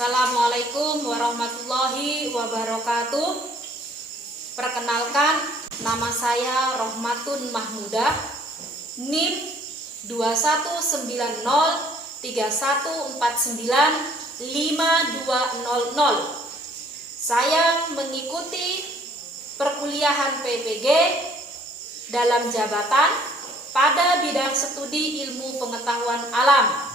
Assalamualaikum warahmatullahi wabarakatuh. Perkenalkan, nama saya Rohmatun Mahmudah, NIM 219031495200. Saya mengikuti perkuliahan PPG dalam jabatan pada bidang studi ilmu pengetahuan alam.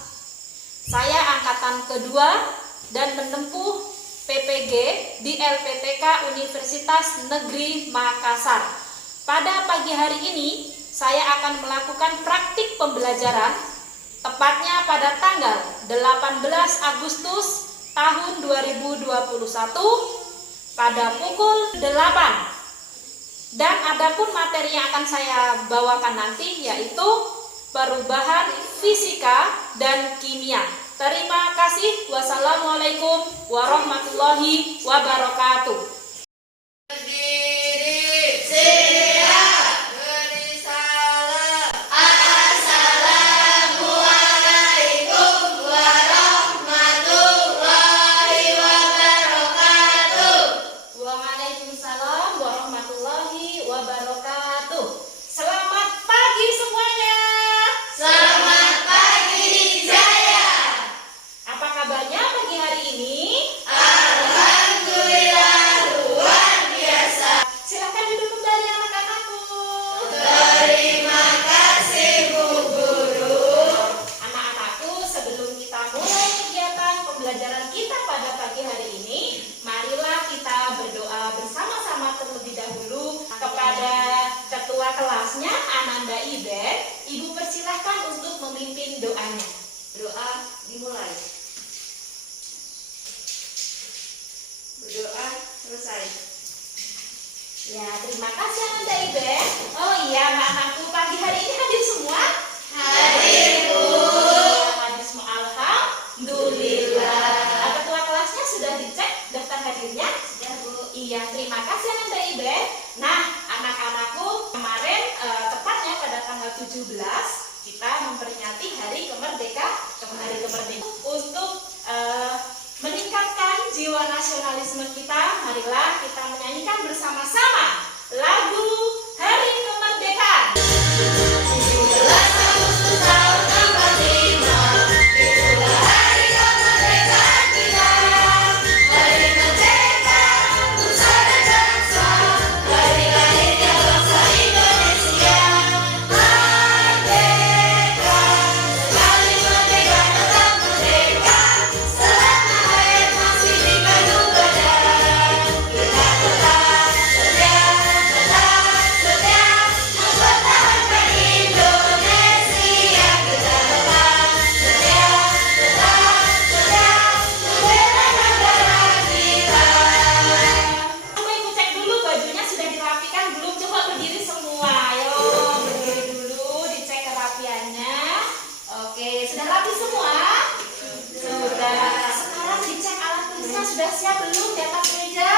Saya angkatan kedua dan menempuh PPG di LPTK Universitas Negeri Makassar. Pada pagi hari ini, saya akan melakukan praktik pembelajaran, tepatnya pada tanggal 18 Agustus tahun 2021 pada pukul 8. Dan adapun materi yang akan saya bawakan nanti yaitu perubahan fisika dan kimia. Terima kasih. Wassalamualaikum warahmatullahi wabarakatuh. Pembelajaran kita pada pagi hari ini, marilah kita berdoa bersama-sama terlebih dahulu kepada ketua kelasnya Ananda Iben. Ibu persilahkan untuk memimpin doanya. Doa dimulai. Berdoa selesai. Ya, terima kasih Ananda Iben. Oh iya, anak-anakku pagi hari ini hadir semua? Hadir, Bu. Hadir semua, alhamdulillah. Ketua kelasnya sudah dicek daftar hadirnya? Ya, Bu. Iya, terima kasih Ananda Iben. Nah, anak-anakku, kemarin tepatnya pada tanggal 17 kita memperingati Hari Kemerdekaan untuk meningkatkan jiwa nasionalisme kita. Marilah kita menyanyikan bersama-sama lagu Hari Kemerdekaan. 17 Agustus tahun 45, itulah hari kemerdekaan kita. Hari merdeka nusa dan bangsa, hari lahirnya bangsa Indonesia. Merdeka, sekali merdeka tetap merdeka, selama hayat masih di payung badan. Kita tetap setia mempertahankan Indonesia. Kita tetap setia membela negara kita. Coba ibu cek dulu bajunya sudah dirapikan belum? Coba berdiri semua. Ayo berdiri dulu, dicek kerapiannya. Oke, sudah rapi semua? Sudah. Sekarang dicek alat tulisnya sudah siap belum di atas meja?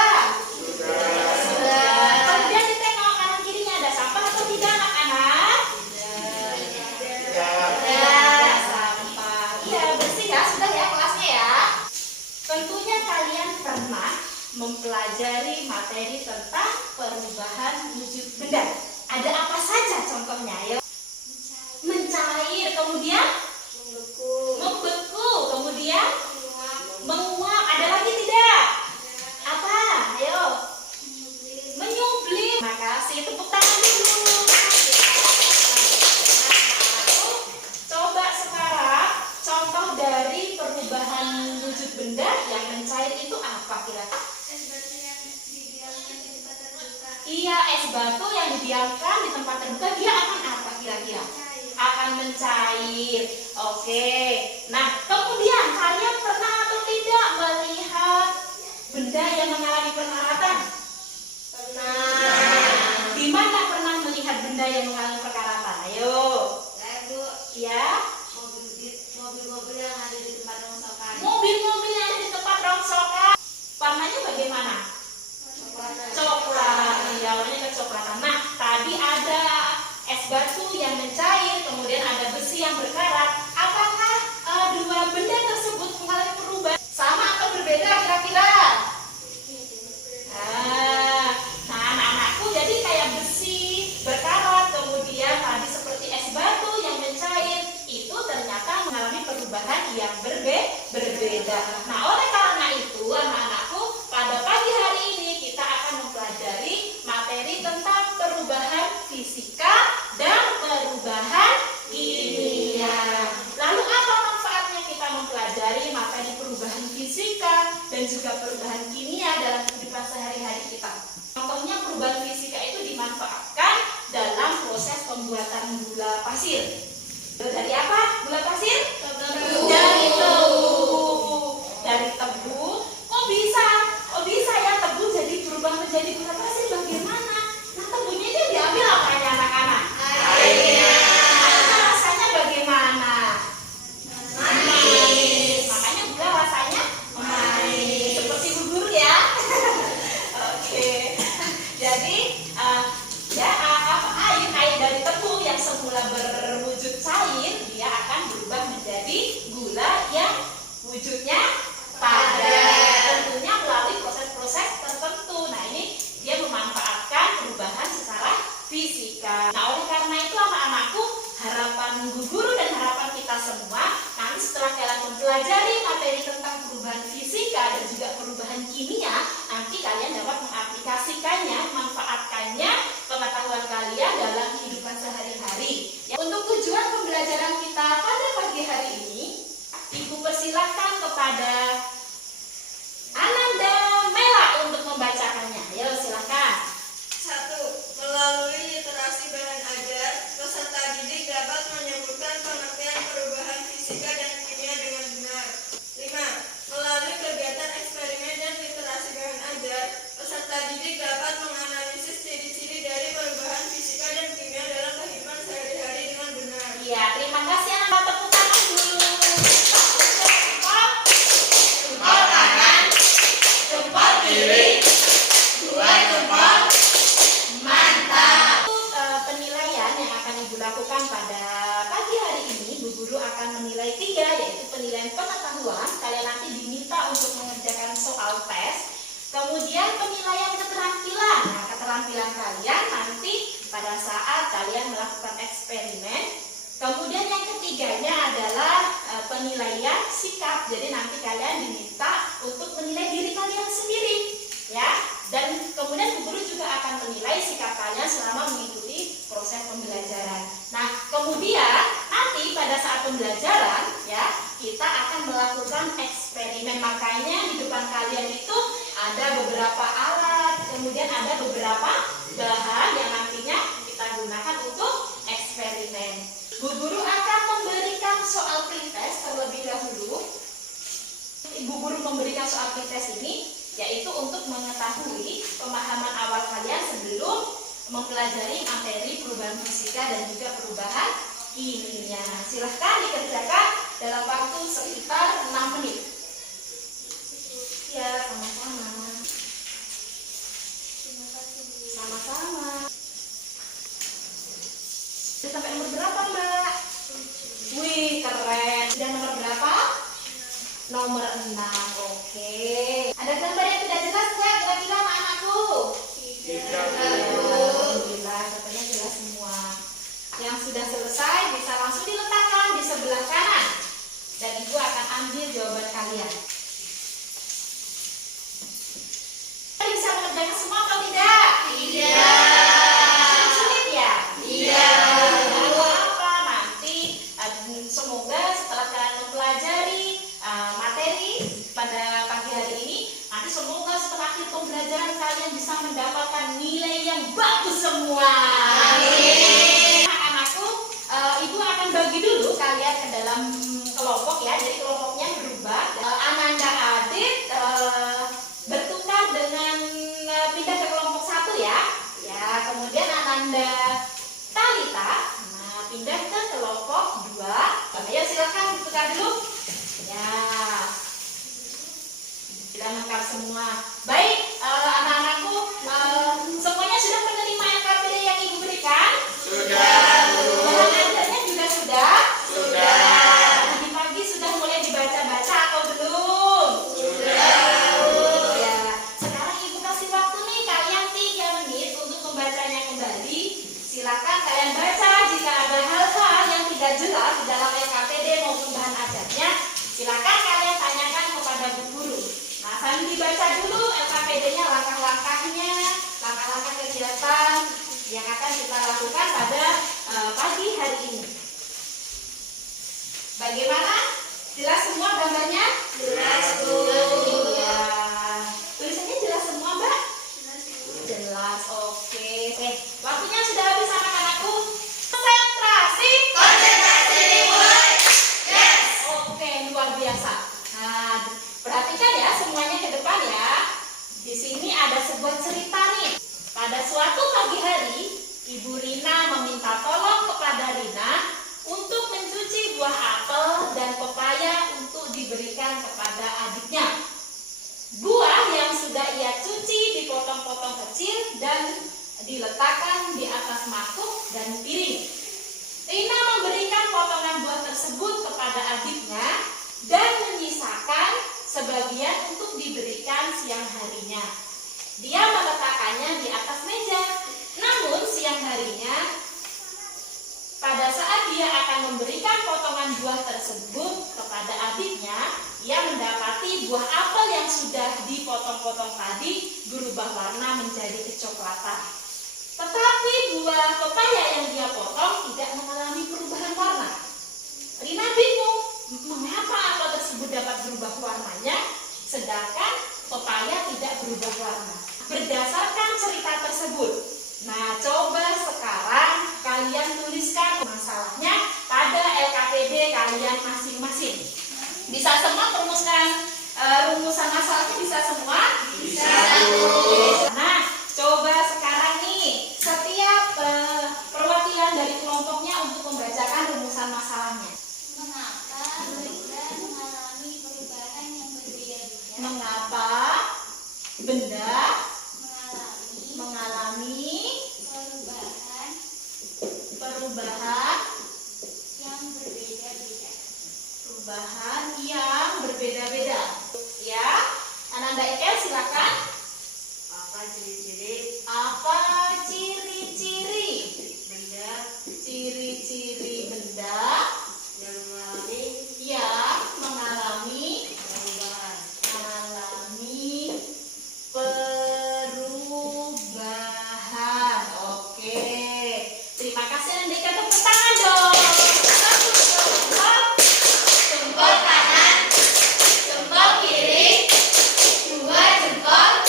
Sudah. Kemudian ditengok kanan kirinya ada sampah atau tidak anak-anak? Ada sampah. Iya, bersih ya, sudah ya kelasnya ya. Tentunya kalian pernah mempelajari materi tentang perubahan wujud benda. Ada apa saja contohnya? Ayo. Mencair, kemudian membeku, kemudian menguap. Ada lagi tidak? Apa? Ayo. Menyublim. Terima kasih. Tepuk tangan dulu. Coba sekarang contoh dari perubahan wujud benda yang mencair itu apa kira-kira? Iya, es batu yang didiamkan di tempat terbuka, dia akan apa kira-kira? Akan mencair. Oke. Nah, kemudian kalian pernah atau tidak melihat benda yang mengalami penkaratan? Pernah. Di mana pernah melihat benda yang mengalami penkaratan? Ayo. Saya, Bu. Ya. Mobil-mobil yang ada di tempat rongsokan. Mobil-mobil yang ada di tempat rongsokan. Warnanya bagaimana? Coklat. Ya, warnanya kecoklatan. Nah, tadi ada es batu yang mencair, kemudian ada besi yang berkarat. Apakah dua benda tersebut mengalami perubahan sama atau berbeda? juga perubahan kimia dalam kehidupan sehari-hari kita. Contohnya perubahan fisika itu dimanfaatkan dalam proses pembuatan gula pasir. Dari apa gula pasir? Dari tebu. Dari tebu. Kok bisa ya tebu jadi berubah menjadi gula pasir? Bagaimana? Nah, tebunya itu diambil apa ya anak-anak? Airnya. Rasanya bagaimana? Manis. Makanya gula rasanya manis. Seperti bubur ya. Oke. Jadi air dari tebu yang semula berwujud cair, dia akan berubah menjadi gula yang wujudnya padat. Tentunya melalui proses-proses tertentu. Nah, ini dia memanfaatkan perubahan secara fisika. Nah, oleh karena itu anak-anakku, harapan Bu Guru dan harapan kita semua, nanti setelah kalian mempelajari materi tentang perubahan fisika dan juga perubahan kimia, nanti kalian dapat mengaplikasikannya, memanfaatkannya pengetahuan kalian dalam kehidupan sehari-hari. Ya, untuk tujuan pembelajaran kita pada pagi hari ini, Ibu persilahkan kepada Ananda Mela untuk membacakannya. Ayo silakan. 1. Melalui literasi bahan ajar, peserta didik dapat menyebutkan pengertian perubahan fisika dan kimia dengan benar. 5. Melalui kegiatan eksperimen dan literasi bahan ajar, peserta didik dapat menganalisis ciri-ciri dari perubahan fisika dan kimia dalam kehidupan sehari-hari dengan benar. Iya, terima kasih Ananda. Tepuk tangan dulu. Jempol kanan, jempol kiri, dua jempol. Mantap. Penilaian yang akan Ibu lakukan pada pagi hari ini, Bu Guru akan menilai 3, yaitu penilaian pengetahuan. Kalian nanti diminta untuk mengerjakan soal tes. Kemudian penilaian keterampilan. Nah, keterampilan kalian nanti pada saat kalian melakukan eksperimen. Kemudian yang ketiganya adalah penilaian sikap. Jadi nanti kalian diminta untuk menilai diri kalian sendiri, ya. Dan kemudian Bu Guru juga akan menilai sikap kalian selama mengikuti proses pembelajaran. Nah, kemudian nanti pada saat pembelajaran, ya, kita akan melakukan eksperimen. Makanya di depan kalian itu ada beberapa alat, kemudian ada beberapa bahan yang nantinya kita gunakan untuk eksperimen. Bu Guru akan memberikan soal pretest terlebih dahulu. Ibu Guru memberikan soal pretest ini yaitu untuk mengetahui pemahaman awal kalian sebelum mempelajari materi perubahan fisika dan juga perubahan kimia. Silahkan dikerjakan dalam waktu sekitar 6 menit. Ya, sama-sama. Sama-sama. Sudah sampai nomor berapa, Mbak? Wih, keren. Sudah nomor berapa? Nomor 6. Oke. Ada gambar yang tidak jelas nggak kira-kira anak-anakku? Tidak. Alhamdulillah, katanya jelas semua. Yang sudah selesai bisa langsung diletakkan di sebelah kanan. Dan Ibu akan ambil jawaban kalian. Kalian bisa mengerjakan semua atau tidak? Tidak. Sulit ya? Tidak. Lalu apa? Nanti semoga setelah kalian mempelajari materi pada pagi hari ini, nanti semoga setelah akhir pembelajaran kalian bisa mendapatkan nilai yang bagus semua. Amin. Anak-anakku, Ibu akan bagi dulu kalian ke dalam kelompok ya. Jadi kelompoknya berubah. Ananda Adit bertukar dengan pindah ke kelompok 1 ya. Ya, kemudian Ananda Talita pindah ke kelompok 2. Ayo silakan tukar dulu. Ya, sudah lengkap semua. Baik, anak-anakku, semuanya sudah menerima LKPD yang Ibu berikan? Sudah. Bahan ajarnya juga sudah? Sudah. Tadi pagi sudah mulai dibaca-baca atau belum? Sudah. Ya, sekarang Ibu kasih waktu nih kalian 3 menit untuk membacanya kembali. Silakan kalian baca. Jika ada hal-hal yang tidak jelas di dalam LKPD maupun bahan ajarnya, silakan kalian tanyakan kepada Bu Guru. Nah, sambil dibaca dulu LKPD-nya, langkah-langkahnya, langkah-langkah kegiatan yang akan kita lakukan pada pagi hari ini. Bagaimana? Jelas semua gambarnya? Jelas, Bu. Ya. sebagian untuk diberikan siang harinya. Dia meletakkannya di atas meja. Namun siang harinya, pada saat dia akan memberikan potongan buah tersebut kepada adiknya, ia mendapati buah apel yang sudah dipotong-potong tadi berubah warna menjadi kecoklatan. Tetapi buah pepaya yang dia potong tidak mengalami perubahan warna. Rina bingung, mengapa apel tersebut dapat berubah warnanya, sedangkan pepaya tidak berubah warna. Berdasarkan cerita tersebut, nah coba sekarang kalian tuliskan masalahnya pada LKPD kalian masing-masing. Bisa semua rumuskan rumusan masalahnya, bisa semua? Bisa. Nah, coba sekarang nih setiap perwakilan dari kelompoknya untuk membacakan rumusan masalahnya. Mengapa benda mengalami perubahan yang berbeda-beda? Mengapa benda mengalami perubahan yang berbeda-beda? Perubahan yang berbeda-beda. Ya, Ananda Ikel silakan. Apa ciri-ciri Apa ciri-ciri benda ciri-ciri benda yang yang mengalami mengalami perubahan? Oke. Terima kasih Andika, tepuk tangan dong. Satu jempol, jempol kanan, jempol kiri, dua jempol.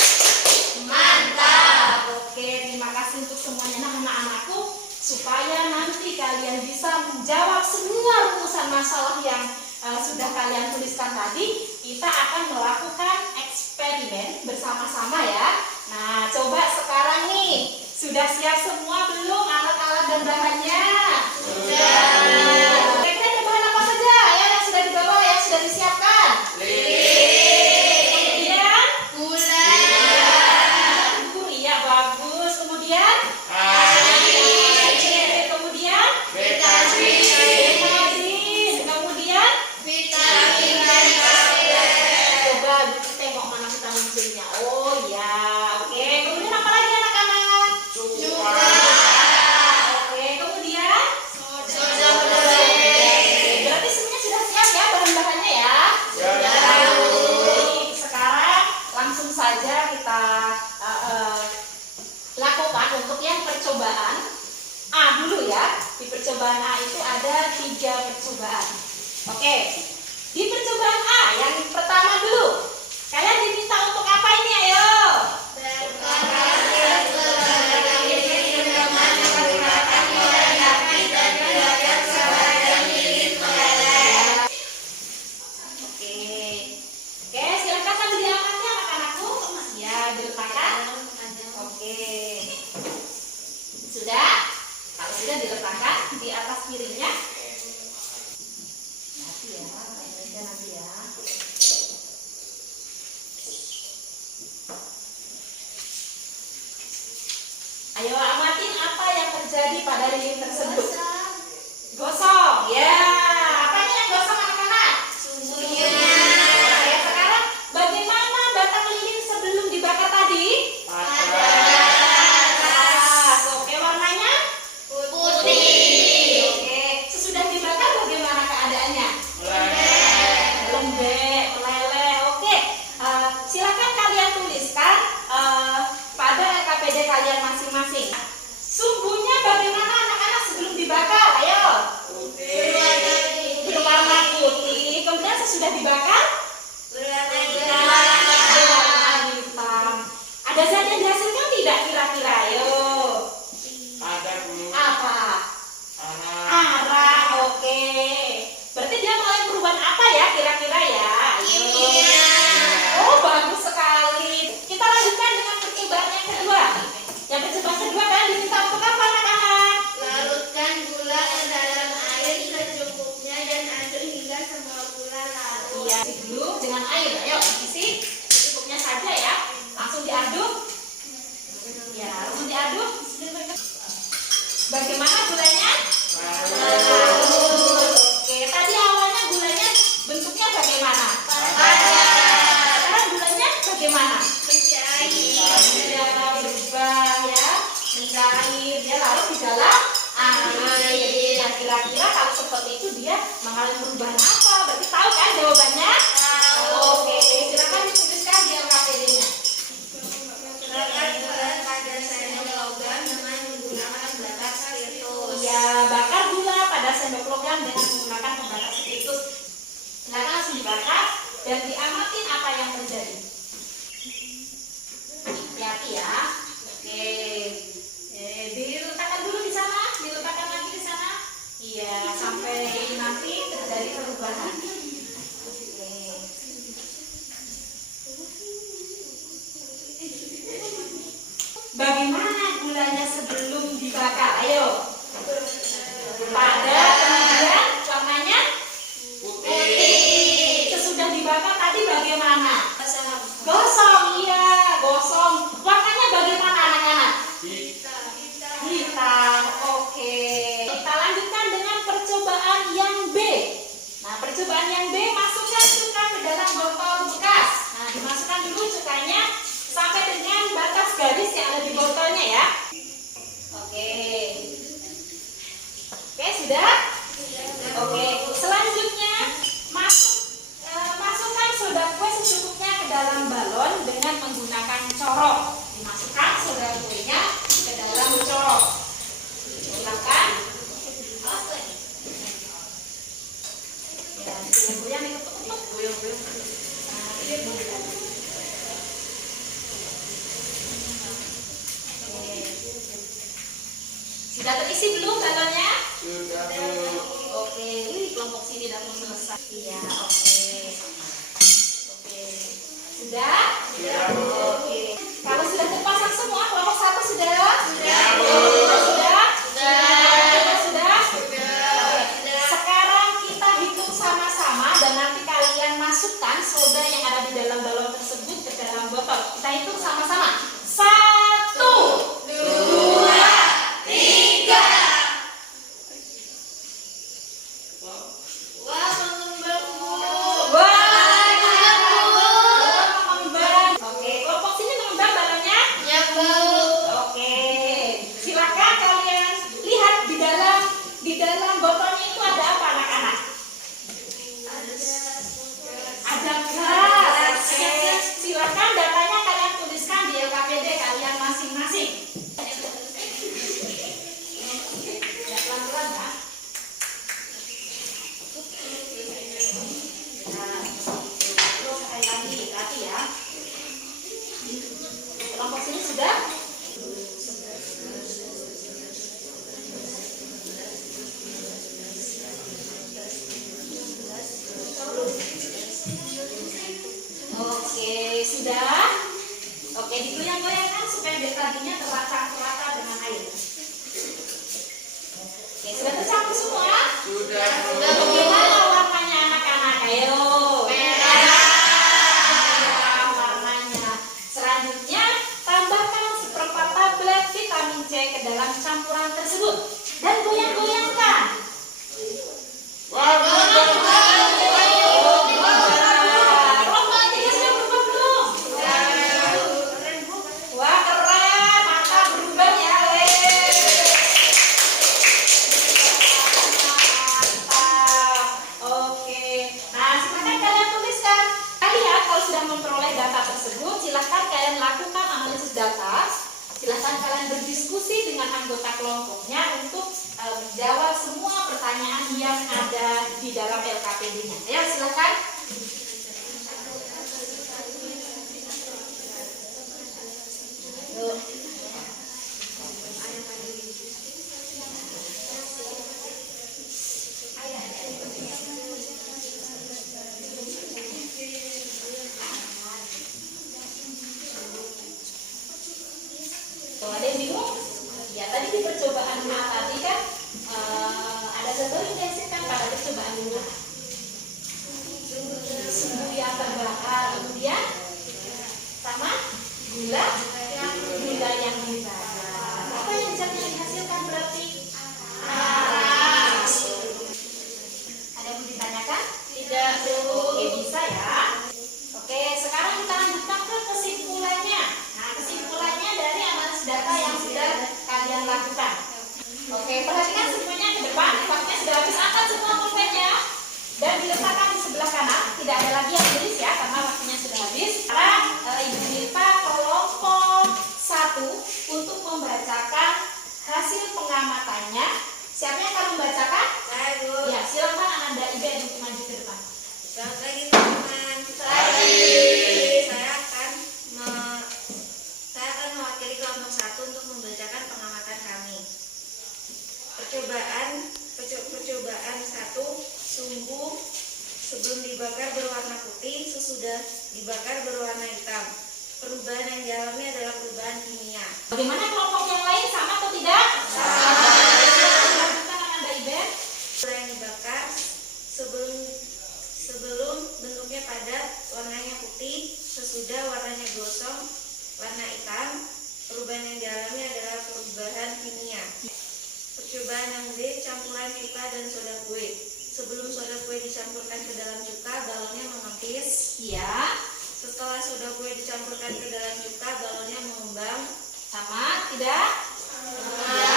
Mantap. Oke, terima kasih untuk semuanya. Nah, anak-anakku, supaya nanti kalian bisa menjawab semua rumusan masalah yang sudah kalian tuliskan tadi, kita akan melakukan eksperimen bersama-sama ya. Nah, coba sekarang nih, sudah siap semua belum alat-alat dan bahannya? Sudah. Kira-kira ada bahan apa saja ya yang sudah dibawa, yang sudah disiapkan? Kemudian gula. Ya bagus. Kemudian kemudian betadine. Kemudian vitamin B. Coba tengok mana vitamin B-nya. Oh ya, oke. Kemudian apa lagi anak-anak? Oke, kemudian soda. Berarti semuanya sudah siap ya bahan-bahannya ya? Baik, sekarang langsung saja kita lakukan untuk yang percobaan A dulu ya. Di percobaan A itu ada 3 percobaan. Oke, di percobaan A yang pertama dulu, kalian diminta untuk apa ini? Ayo. Oke, silakan sambil diangkatnya anak-anakku. Ya, diletakkan. Oke. Sudah? Kalau sudah diletakkan di atas piringnya. Nanti ya, nanti ya. Ayo amatin apa yang terjadi pada lilin tersebut. Gosong. Ya. Apa ini yang gosong anak-anak? Susunya. Oke, sekarang bagaimana batang lilin sebelum dibakar tadi? Panas. Oke, warnanya? Putih. Oke, sesudah dibakar bagaimana keadaannya? Lembek, meleleh. Oke, silakan kalian tuliskan pada LKPD kalian masing-masing. Sumbunya bagaimana anak-anak sebelum dibakar? Ayo. Berwarna putih. Kemudian sesudah dibakar? Berwarna hitam. Ada zat yang dihasilkan tidak kira-kira? Ayo. Apa? Arang. Oke. Berarti dia mengalami perubahan apa ya kira-kira ya? Kimia. Oh, bagus sekali. Kita lanjutkan dengan percobaan yang kedua. Yang percobaan kedua kan diminta untuk apa anak-anak? Larutkan gula ke dalam air secukupnya dan aduk hingga semua gula larut. Iya, isi dulu dengan air. Ayo, isi secukupnya saja ya. Langsung diaduk. Ya, langsung diaduk. Bagaimana gulanya? Larut. Oke, tadi awalnya gulanya bentuknya bagaimana? Padat. mengalami perubahan apa? Berarti tahu kan jawabannya? Oke, silakan dituliskan di LKPD-nya. Bakar gula pada sendok logam dengan menggunakan batas spiritus. Ya, bakar gula pada sendok logam dengan menggunakan pembatas spiritus. Silakan langsung dibakar dan diamatin apa yang terjadi. Hati-hati ya. Oke. Diletakkan dulu di sana, diletakkan lagi di sana. Iya, sampai nanti terjadi perubahan. Oke. Bagaimana gulanya sebelum dibakar? Ayo. Padat, kemudian warnanya putih. Sesudah dibakar tadi bagaimana? Gosong, iya, gosong. Warnanya bagaimana anak-anak? Hitam. Oke. Kita lanjutkan dengan percobaan yang B. Nah, percobaan yang B, masukkan cuka ke dalam botol bekas. Nah, dimasukkan dulu cukanya sampai dengan batas garis yang ada di botolnya ya. Oke. Oke, sudah? Oke. Selanjutnya masukkan soda kue secukupnya ke dalam balon dengan menggunakan corok. Dimasukkan soda kuenya ke dalam corok. Silakan. Ya, goyang-goyang nih, ketuk-ketuk. Goyang-goyang. Sudah terisi belum balonnya? Sudah, Bu. Oke, kelompok sini udah mau selesai. Iya, oke. Oke. Sudah? Sudah, Bu. Oke. Kalau sudah terpasang semua, kelompok 1 sudah? Sudah, Bu. Sudah? Sudah. Sudah? Oke. Sekarang kita hitung sama-sama dan nanti kalian masukkan soda yang ada di dalam balon tersebut ke dalam botol. Kita hitung sama-sama. 1, 2, 3. Wah, mengembang, Bu. Mengembang. Oke, kelompok sini mengembang balonnya? Ya, Bu. Oke. Silakan kalian lihat di dalam botolnya itu ada apa anak-anak? Ada gas. Oke. Silakan datanya kalian tuliskan di LKPD kalian masing-masing. Ya, pelan-pelan ya. Nah, terus sekali lagi, hati ya. Kelompok sini sudah? Oke, sudah? Oke, digoyang-goyangkan supaya biar tadinya teracak-teracak dengan air. Oke, sudah tercampur semua? Sudah, Bu. Bagaimana warnanya anak-anak? Ayo. Merah warnanya. Selanjutnya, tambahkan seperempat tablet vitamin C ke dalam campuran tersebut dan goyang-goyangkan. Wah, Bu. Kelompok 3 sudah berubah belum? Wah, keren. Mantap, berubah ya. Mantap. Oke. Nah, silakan kalian tuliskan. Kalian kalau sudah memperoleh data tersebut, silakan kalian lakukan analisis data. Silakan kalian berdiskusi dengan anggota kelompoknya untuk menjawab semua pertanyaan yang ada di dalam LKPD-nya. Ayo, silakan. Yuk. Kalau ada yang bingung, ya tadi di percobaan dua tadi kan ada satu intensifkan pada percobaan dua. Sumbu yang terbakar, kemudian sama gula yang dibakar. Apa yang zat yang dihasilkan berarti? Panas. Ada yang mau ditanyakan? Tidak, Bu. Oke, bisa ya. Oke, sekarang kita lanjutkan ke kesimpulannya. Nah, kesimpulannya dari analisis data yang sudah kalian lakukan. Oke, perhatikan semuanya ke depan. Waktunya sudah habis, angkat semua pulpennya. tidak ada lagi yang tulis ya karena waktunya sudah habis. Sekarang Ibu Nilpa kelompok 1 untuk membacakan hasil pengamatannya. Siapa yang akan membacakan? Saya, Bu. Ya, silakan Ananda Iben untuk maju ke depan. Selamat pagi teman-teman. Pagi. Saya akan mewakili kelompok 1 untuk membacakan pengamatan kami. Percobaan 1, sumbu sebelum dibakar berwarna putih, sesudah dibakar berwarna hitam. Perubahan yang dialami adalah perubahan kimia. Bagaimana kelompok yang lain, sama atau tidak? Sama. Silakan dilanjutkan Ananda Iben. Gula yang dibakar sebelum bentuknya padat, warnanya putih, sesudah warnanya gosong, warna hitam. Perubahan yang dialami adalah perubahan kimia. Percobaan yang B, campuran cuka dan soda kue. Sebelum soda kue dicampurkan ke dalam cuka, balonnya mengempis. Iya. Setelah soda kue dicampurkan ke dalam cuka, balonnya mengembang. Sama, tidak? Ya,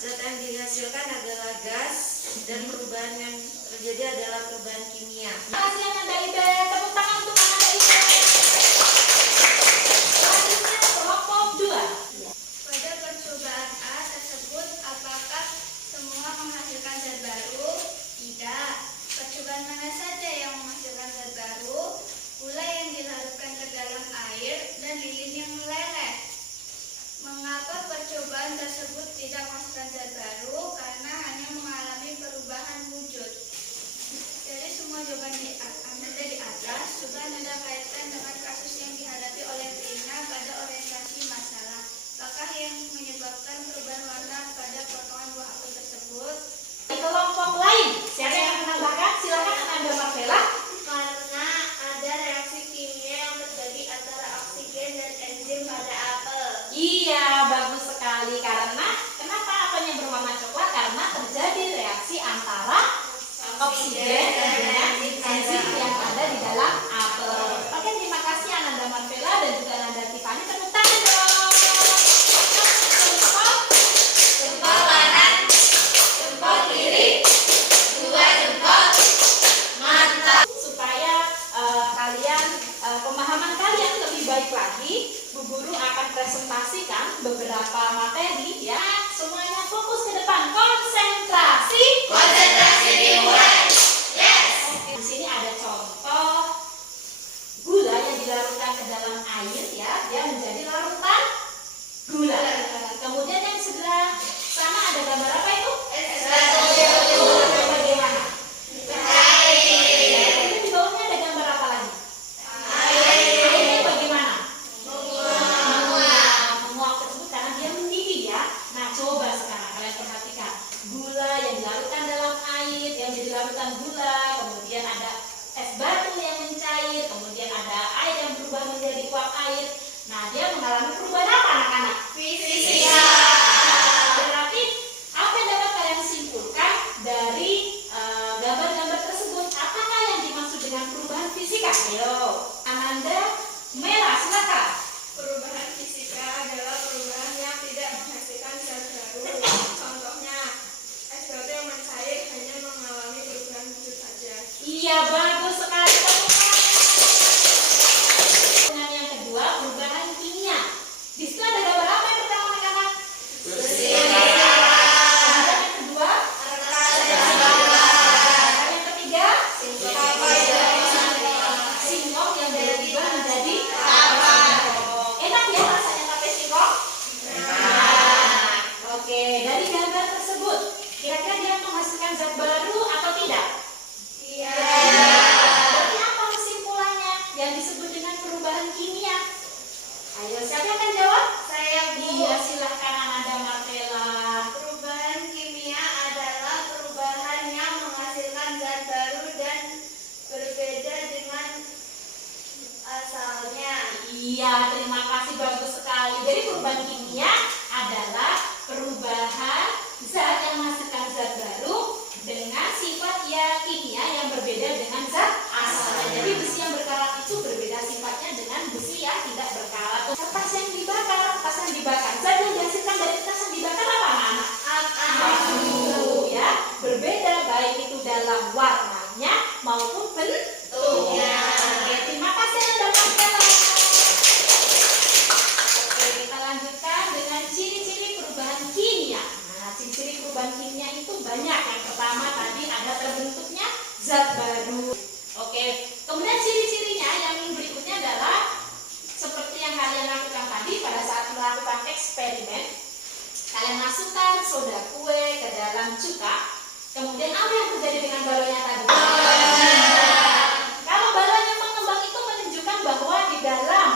zat yang dihasilkan adalah gas dan perubahan yang terjadi adalah perubahan kimia. Terima kasih Ananda Iben. Tepuk tangan untuk Ananda Iben. Selanjutnya kelompok 2. Pada percobaan A tersebut, apakah semua menghasilkan zat baru? Tidak. Percobaan mana saja yang menghasilkan zat baru? Gula yang dilarutkan ke dalam air dan lilin yang meleleh. Mengapa percobaan tersebut tidak menghasilkan zat baru? Karena hanya mengalami perubahan wujud. Dari semua jawaban Anda di atas, coba Anda kaitkan dengan kasus yang dihadapi oleh Rina pada orientasi masalah. Apakah yang menyebabkan perubahan warna pada potongan buah apel tersebut? Di kelompok lain, siapa yang akan menambahkan? Silakan Ananda Marvela. Karena ada reaksi kimia yang terjadi antara oksigen dan enzim pada apel. Iya, bagus sekali. Karena kenapa apelnya berwarna coklat? Karena terjadi reaksi antara oksigen dengan enzim yang ada di dalam apel. Oke, terima kasih Ananda Marvela dan juga Ananda Tiffany. Tepuk tangan dong. Jempol kanan, jempol kiri, 2 jempol. Mantap. Supaya pemahaman kalian lebih baik lagi, Bu Guru akan presentasikan beberapa materi ya. Semuanya fokus ke depan, konsentrasi. Konsentrasi dimulai. Yes. Oke, di sini ada contoh gula yang dilarutkan ke dalam air ya, dia menjadi larutan gula. Kemudian yang sebelah sana ada gambar apa itu? Bagaimana? Kemudian di bawahnya ada gambar apa lagi? Airnya bagaimana? Menguap tersebut karena dia mendidih ya. Nah, coba sekarang kalian perhatikan gula yang dilarutkan dalam air, yang jadi larutan gula, kemudian ada es batu yang mencair, kemudian ada air yang berubah menjadi uap air. Nah, dia mengalami perubahan apa anak-anak? Fisika. Berarti apa yang dapat kalian simpulkan dari gambar-gambar tersebut? Apakah yang dimaksud dengan perubahan fisika? Ayo, Ananda Merah, silakan. Perubahan fisika adalah perubahan yang tidak menghasilkan zat baru. Contohnya, es batu yang mencair hanya mengalami perubahan wujud saja. Iya, bagus sekali. Dengan yang kedua, perubahan kimia. Di situ ada gambar apa yang pertama anak-anak? Kemudian yang kedua, yang ketiga, singkong yang berubah menjadi enak ya rasanya tape singkong? Oke, dari gambar tersebut, kira-kira dia menghasilkan zat baru atau tidak? Berarti apa kesimpulannya yang disebut dengan perubahan kimia? Ayo, siapa yang akan jawab? Saya, Bu. Iya, silahkan Ananda Marvela. Perubahan kimia adalah perubahan yang menghasilkan zat baru dan berbeda dengan asalnya. Iya, terima kasih, bagus sekali. Jadi perubahan kimia adalah perubahan zat yang menghasilkan zat baru dengan sifat ya kimia yang berbeda dengan zat asalnya. Jadi besi yang berkarat itu berbeda sifatnya dengan besi yang tidak berkarat. Kertas yang dibakar, zat yang dihasilkan dari kertas yang dibakar apa anak-anak? Abu ya, berbeda baik itu dalam warnanya maupun bentuk. bersama-sama. Oke, kita lanjutkan dengan ciri-ciri perubahan kimia. Nah, ciri-ciri perubahan kimia itu banyak. Yang pertama tadi ada terbentuknya zat baru. Oke, kemudian ciri-cirinya yang berikutnya adalah seperti yang kalian lakukan tadi pada saat melakukan eksperimen. Kalian masukkan soda kue ke dalam cuka. Kemudian apa yang terjadi dengan balonnya tadi? Kalau balonnya mengembang itu menunjukkan bahwa di dalam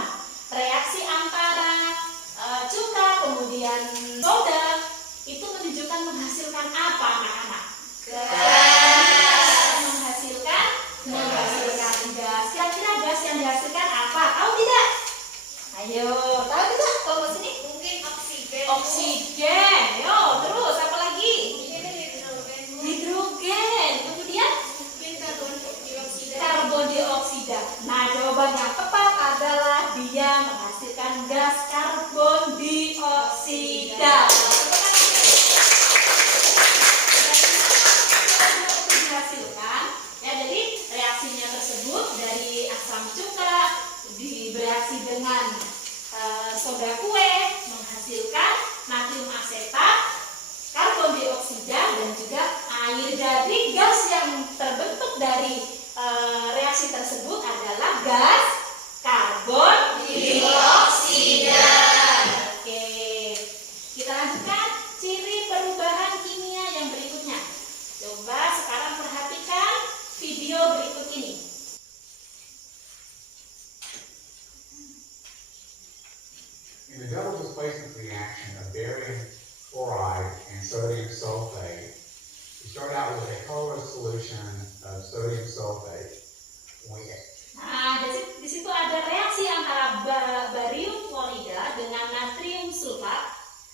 reaksi antara cuka kemudian soda itu menunjukkan menghasilkan apa anak-anak? Menghasilkan gas. Kira-kira gas yang dihasilkan apa? Tahu tidak? Ayo, tahu tidak? Tahu ke sini? Mungkin oksigen. Oksigen. Yo, terus apa lagi? Mungkin hidrogen. Hidrogen. Kemudian Mungkin karbon dioksida. karbon dioksida. Nah, jawaban yang tepat adalah dia menghasilkan gas karbon dioksida. Dihasilkan, ya, jadi reaksinya tersebut dari asam cuka bereaksi dengan soda kue menghasilkan natrium asetat, karbon dioksida dan juga air. Jadi gas yang terbentuk dari reaksi tersebut adalah gas karbon dioksida. Oke, kita lanjutkan ciri perubahan kimia yang berikutnya. Coba sekarang perhatikan video berikut ini. In the double displacement reaction of barium chloride and sodium sulfate, we start out with a colorless solution of sodium sulfate. Nah, di situ ada reaksi antara barium klorida dengan natrium sulfat.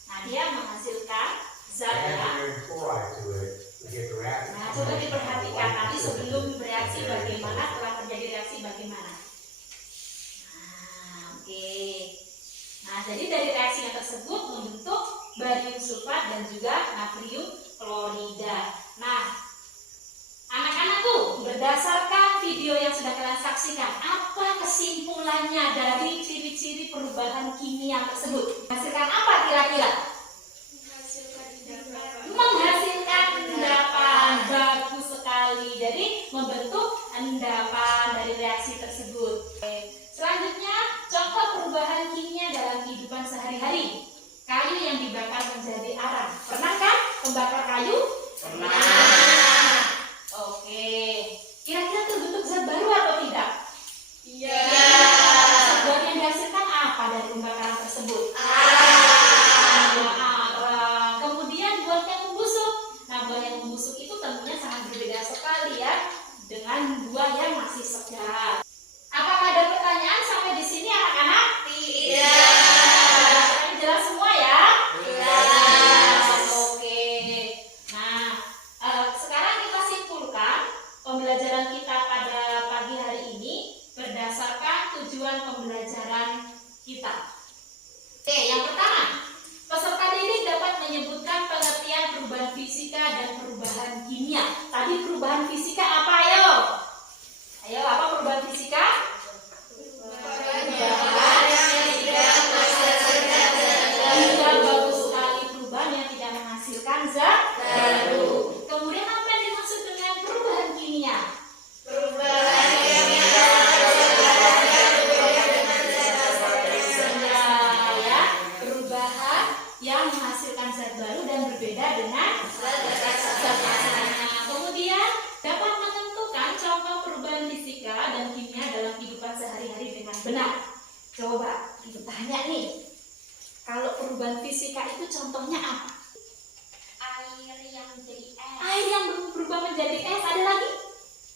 Nah, dia menghasilkan zat Add yang. barium chloride to it, we get the reaction. Nah, coba diperhatikan tadi sebelum bereaksi bagaimana, setelah terjadi reaksi bagaimana. Nah, oke. Nah, jadi dari reaksinya tersebut membentuk barium sulfat dan juga natrium klorida. Nah, anak-anak tuh berdasarkan video yang sudah kalian saksikan, apa kesimpulannya dari ciri-ciri perubahan kimia tersebut? Menghasilkan apa kira-kira? Menghasilkan endapan. Menghasilkan endapan. Bagus sekali. Jadi membentuk endapan dari reaksi tersebut. Oke. Selanjutnya, contoh perubahan kimia dalam kehidupan sehari-hari. Kayu yang dibakar menjadi arang. Pernah kan membakar kayu? Pernah. Oke. Kira-kira terbentuk zat baru atau tidak? Iya. Zat baru yang dihasilkan apa dari pembakaran tersebut? Arang. Kemudian buah yang membusuk. Nah, buah yang membusuk itu tentunya sangat berbeda sekali ya dengan buah yang masih segar. Apakah ada pertanyaan sampai di sini anak-anak? Tidak. Jelas semua ya? Jelas. Oke. Nah, sekarang kita simpulkan pembelajaran kita pada pagi hari ini berdasarkan tujuan pembelajaran kita. Oke, yang pertama, peserta didik dapat menyebutkan pengertian perubahan fisika dan perubahan kimia. Tadi perubahan fisika apa, ayo? Ayo, apa perubahan fisika? Tidak bagus sekali, perubahan yang tidak menghasilkan zat baru. Kemudian apa yang dimaksud dengan perubahan kimia? Ya, perubahan yang menghasilkan zat baru dan berbeda dengan zat aslinya. Kemudian dapat menentukan contoh perubahan fisika dan kimia dalam kehidupan sehari-hari dengan benar. Coba kita tanya nih, kalau perubahan fisika itu contohnya apa? Air yang menjadi es. Air yang berubah menjadi es. Ada lagi?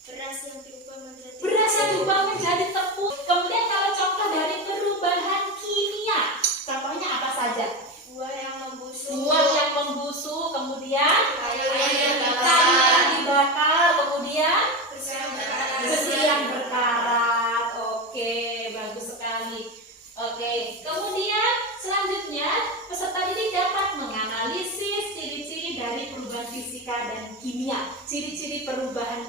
Beras yang berubah menjadi Beras yang berubah menjadi tepung. Kemudian kalau contoh dari perubahan kimia, contohnya apa saja? buah yang membusuk. Buah yang membusuk, kemudian Kayu yang kayu yang dibakar, kemudian berkarat. besi yang berkarat. Oke, bagus sekali. Oke, kemudian selanjutnya peserta didik dapat menganalisis ciri-ciri dari perubahan fisika dan kimia. Ciri-ciri perubahan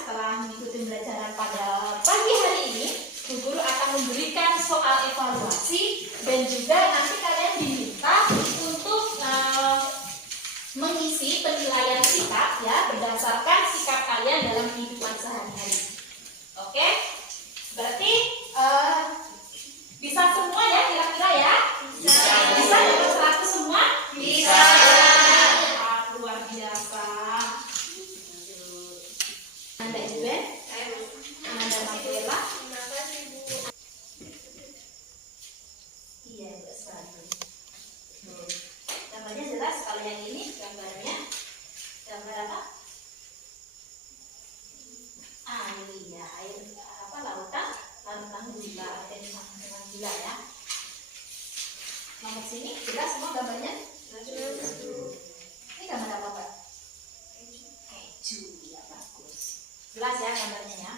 setelah mengikuti pembelajaran pada pagi hari ini, Bu Guru akan memberikan soal evaluasi dan juga nanti kalian diminta untuk mengisi penilaian sikap ya berdasarkan sikap kalian dalam kehidupan sehari-hari. Oke? Berarti bisa semua ya kira-kira ya? Bisa. Bisa dapat 100 semua? Bisa. Luar biasa. Anda Iben? Anda Mabuela? Iya, Mbak sekali. Gambarnya jelas kalau yang ini gambarnya gambar apa? Air ya, air apa lautan gula, dan dengan gula ya. Nomor sini jelas semua gambarnya? Ini gambar apa Pak? Keju ya, bagus. Jelas ya gambarnya ya.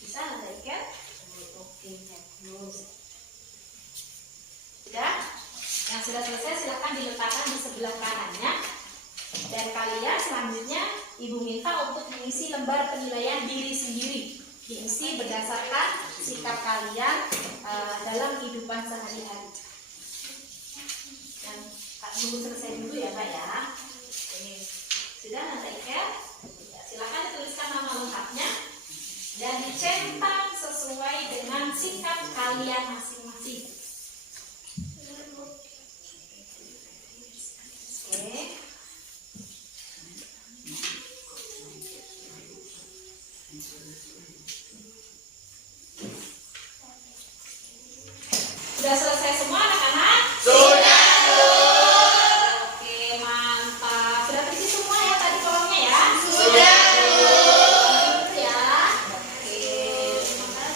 Bisa Anda ikat? Oke, bagus. Sudah? Yang sudah selesai silahkan diletakkan di sebelah kanannya. Dan kalian selanjutnya Ibu minta untuk mengisi lembar penilaian diri sendiri. Diisi berdasarkan sikap kalian dalam kehidupan sehari-hari. Dan tunggu selesai dulu ya Pak ya. Ini sudah nanti ikat. Silahkan dituliskan nama lengkapnya dan dicetak sesuai dengan sikap kalian masing-masing. Oke. Sudah selesai semua anak-anak? Sudah. Oke, mantap. Sudah terisi semua ya tadi kolomnya ya? Sudah. Ya. Oke,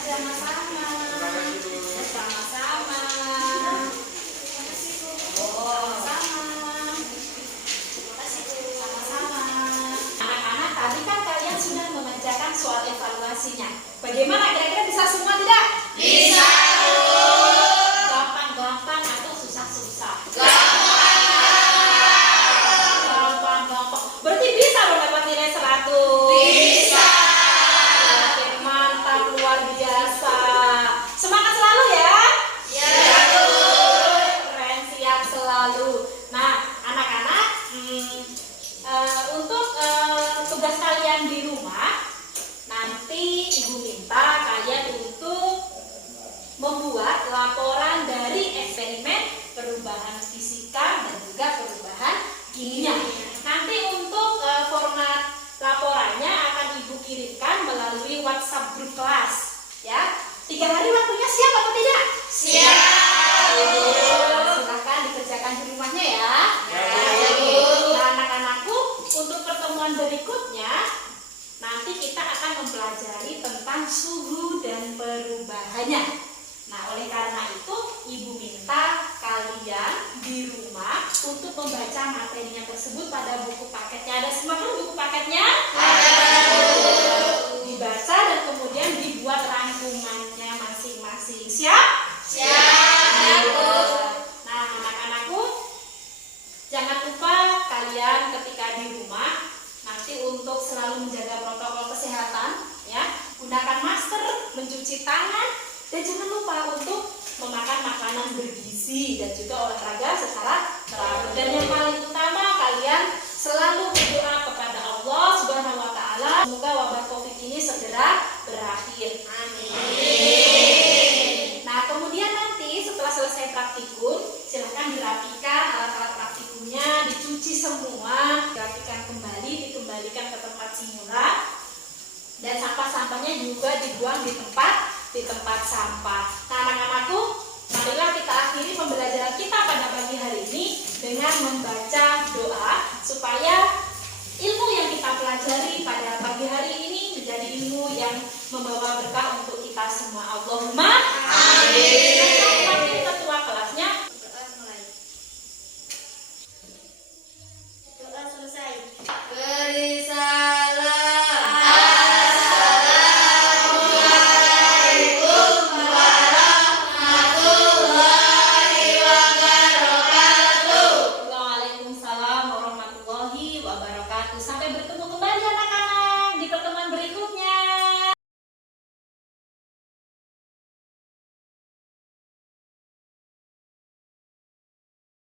sama-sama. Sama-sama. Oh, sama. Sama-sama. Anak-anak, tadi kan kalian sudah mengerjakan soal evaluasinya. Bagaimana kira-kira bisa semua tidak? Bisa. Gampang-gampang atau susah-susah? Gampang. Gampang-gampang. Berarti bisa dong dapat nilai 100? Bisa. Oke, mantap, luar biasa. Semangat selalu ya. Ya. Keren, siap selalu. Nah, anak-anak, untuk tugas kalian di rumah, nanti Ibu minta kalian untuk membuat laporan dari eksperimen perubahan fisika dan juga perubahan kimia. Nanti untuk format laporannya akan Ibu kirimkan melalui WhatsApp grup kelas. Ya, 3 hari waktunya siap atau tidak? Siap. Silahkan dikerjakan di rumahnya ya. Ya, Bu. Nah, anak-anakku, untuk pertemuan berikutnya nanti kita akan mempelajari tentang suhu dan perubahannya. Nah, oleh karena itu, Ibu minta kalian di rumah untuk membaca materinya tersebut pada buku paketnya. Ada semua kan buku paketnya? Dibaca dan kemudian dibuat rangkumannya masing-masing. Siap? Siap. Nah, anak-anakku, jangan lupa kalian ketika di rumah nanti untuk selalu menjaga protokol kesehatan, ya, gunakan masker, mencuci tangan, dan jangan lupa untuk memakan makanan bergizi dan juga olahraga secara teratur. Dan yang paling utama, kalian selalu berdoa kepada Allah Subhanahu wa Ta'ala, semoga wabah COVID ini segera berakhir. Amin. Nah, kemudian nanti setelah selesai praktikum, silahkan dirapikan alat-alat praktikumnya, dicuci semua, dirapikan kembali, dikembalikan ke tempat semula, dan sampah-sampahnya juga dibuang di tempat sampah. Nah, anak-anakku, marilah kita akhiri pembelajaran kita pada pagi hari ini dengan membaca doa supaya ilmu yang kita pelajari pada pagi hari ini menjadi ilmu yang membawa berkah untuk kita semua. Allahumma amin.